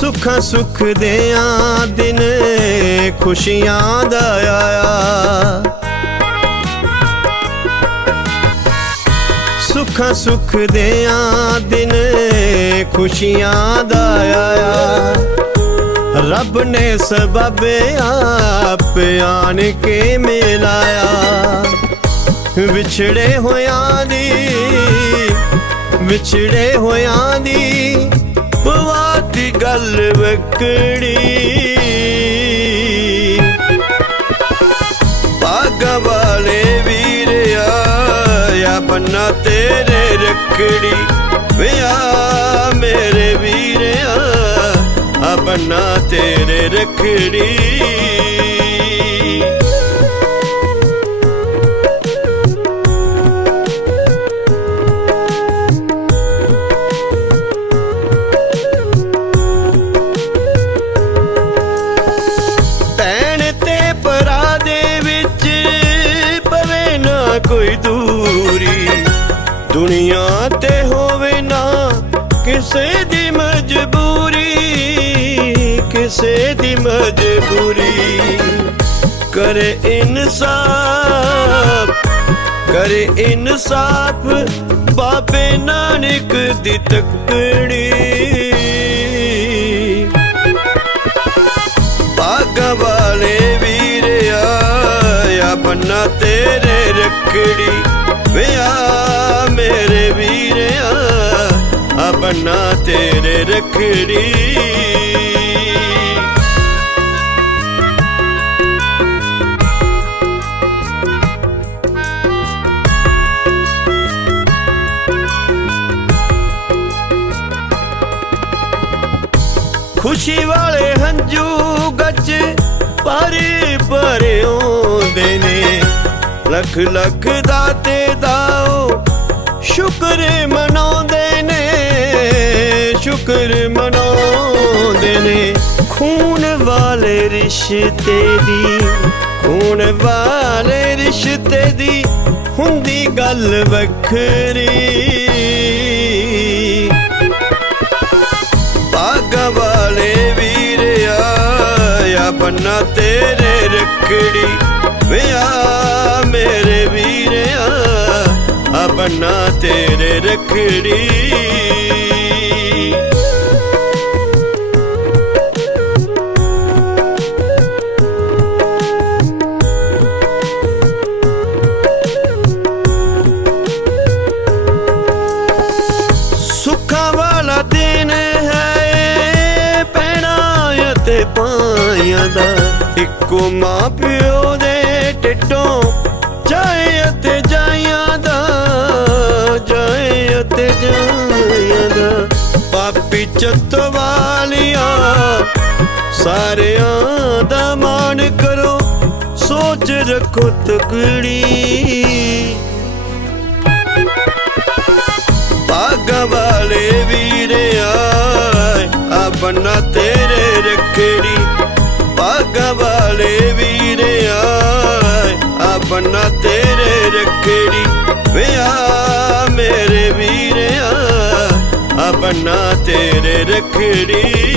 ਸੁੱਖਾਂ ਸੁੱਖ ਦਿਆਂ ਦਿਨ ਖੁਸ਼ੀਆਂ ਦਾ ਆਇਆ। ਸੁੱਖਾਂ ਸੁੱਖ ਦਿਆਂ ਦਿਨ ਖੁਸ਼ੀਆਂ ਦਾ ਆਇਆ। ਰੱਬ ਨੇ ਸਬਬ ਆਪ ਆਣ ਕੇ ਮਿਲਾਇਆ। ਵਿਛੜੇ ਹੋਇਆਂ ਦੀ, ਵਿਛੜੇ ਹੋਇਆਂ ਦੀ ਗੱਲ ਵਕੜੀ। ਪਾਗਾ ਵਾਲੇ ਵੀਰਿਆ ਆ ਬੰਨਾ ਤੇਰੇ ਰਖੜੀ। ਵਿਆ ਮੇਰੇ ਵੀਰਿਆ ਆ ਬੰਨਾ ਤੇਰੇ ਰਖੜੀ। ਕੋਈ ਦੁਨੀਆ ਤੇ ਹੋਵੇ ਨਾ ਕਿਸੇ ਦੀ ਮਜਬੂਰੀ, ਕਿਸੇ ਦੀ ਮਜਬੂਰੀ। ਕਰੇ ਇਨਸਾਫ ਕਰੇ ਇਨਸਾਫ ਬਾਬੇ ਨਾਨਕ ਦੀ ਤਕੜੀ ਪਾਗਾ ਵਾਲੇ ਵੀਰਿਆ ਆ ਬੰਨਾ ਤੇਰੇ ਰੱਖੜੀ। ਵਿਆ ਮੇਰੇ ਵੀਰਿਆ ਆ ਬੰਨਾ ਤੇਰੇ ਰਖੜੀ। ਖੁਸ਼ੀ ਵਾਲੇ ਹੰਝੂ ਗੱਜ ਭਰੇ ਭਰੇ ਆਉਂਦੇ ਨੇ। ਲੱਖ ਲੱਖ ਦਾਤੇ ਦਾਓ। ਸ਼ੁਕਰ ਮਨਾਉਂਦੇ ਨੇ, ਸ਼ੁਕਰ ਮਨਾਉਂਦੇ ਨੇ। ਖੂਨ ਵਾਲੇ ਰਿਸ਼ਤੇ ਦੀ, ਖੂਨ ਵਾਲੇ ਰਿਸ਼ਤੇ ਦੀ ਹੁੰਦੀ ਗੱਲ ਵੱਖਰੀ। ਪਾਗਾ ਵਾਲੇ ਵੀਰਿਆ ਆ ਬੰਨਾ ਤੇਰੇ ਰੱਖ ਆ ਤੇਰੇ ਰਖੜੀ। ਸੁੱਖਾਂ ਵਾਲਾ ਦਿਨ ਹੈ ਪੈਣਾ ਤੇ ਪਾਇਆਂ ਦਾ ਇੱਕੋ ਮਾਂ ਪਿਓ ਪਾਪੀ ਚੱਤਵਾਲੀਆਂ ਸਾਰਿਆਂ ਦਾ ਮਾਣ ਕਰੋ, ਸੋਚ ਰੱਖੋ ਤਕੜੀ। ਪਾਗਾ ਵਾਲੇ ਵੀਰਿਆ ਆ ਬੰਨਾ ਤੇਰੇ ਰੱਖੜੀ। ਪਾਗਾ ਵਾਲੇ ਵੀਰਿਆ ਆ ਤੇਰੇ ਰੱਖੜੀ। ਵਿਆਹ ਮੇਰੇ ਬੰਨਾ ਤੇਰੇ ਰਖੜੀ।